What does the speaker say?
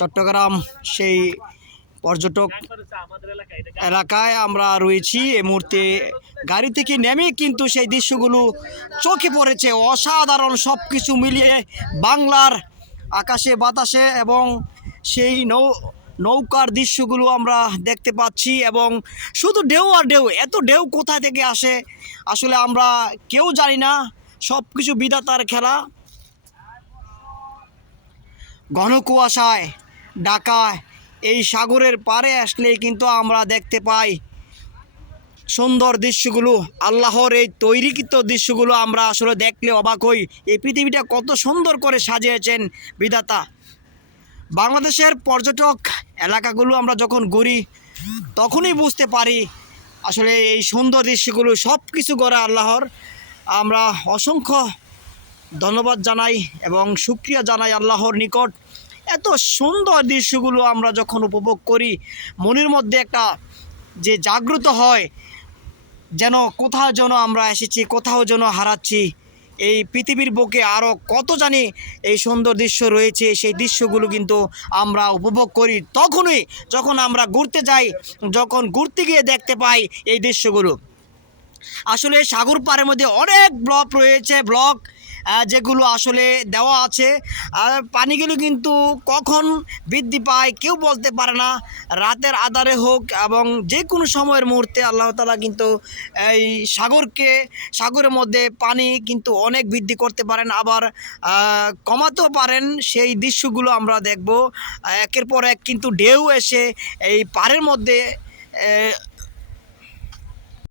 চট্টগ্রাম সেই পর্যটক এলাকায় আমরা রয়েছি। এই মুহূর্তে গাড়ি থেকে নেমে কিন্তু সেই দৃশ্যগুলো চোখে পড়েছে। অসাধারণ সব কিছু মিলিয়ে বাংলার আকাশে, বাতাসে এবং সেই নৌ নৌকার দৃশ্যগুলো আমরা দেখতে পাচ্ছি এবং শুধু ঢেউ আর ঢেউ, এত ঢেউ কোথা থেকে আসে? আসলে আমরা কেউ জানি না। সব কিছু বিধাতার খেলা। ঘন কুয়াশায় ঢাকা এই সাগরের পাড়ে আসলেই কিন্তু আমরা দেখতে পাই সুন্দর দৃশ্যগুলো, আল্লাহর এই তৈরিকৃত দৃশ্যগুলো আমরা আসলে দেখলে অবাক হই। এই পৃথিবীটা কত সুন্দর করে সাজিয়েছেন বিধাতা। বাংলাদেশের পর্যটক এলাকাগুলো আমরা যখন ঘুরি, তখনই বুঝতে পারি আসলে এই সুন্দর দৃশ্যগুলো সব কিছু করে আল্লাহর। আমরা অসংখ্য ধন্যবাদ জানাই এবং সুক্রিয়া জানাই আল্লাহর নিকট। এত সুন্দর দৃশ্যগুলো আমরা যখন উপভোগ করি, মনের মধ্যে একটা যে জাগ্রত হয়, যেন কোথাও যেন আমরা এসেছি, কোথাও যেন হারাচ্ছি, এই পৃথিবীর বুকে আরও কত জানি এই সুন্দর দৃশ্য রয়েছে, সেই দৃশ্যগুলো কিন্তু আমরা উপভোগ করি। তখনই যখন আমরা ঘুরতে যাই, যখন ঘুরতে গিয়ে দেখতে পাই এই দৃশ্যগুলো। আসলে সাগর পাড়ের মধ্যে অনেক ব্লক রয়েছে, ব্লক যেগুলো আসলে দেওয়া আছে। আর পানিগুলো কিন্তু কখন বৃদ্ধি পায় কেউ বলতে পারে না। রাতের আধারে হোক এবং যে কোনো সময়ের মুহূর্তে আল্লাহ তালা কিন্তু এই সাগরকে, সাগরের মধ্যে পানি কিন্তু অনেক বৃদ্ধি করতে পারেন। আবার কমাতেও পারেন। সেই দৃশ্যগুলো আমরা দেখব। একের পর এক কিন্তু ঢেউ এসে এই পাড়ের মধ্যে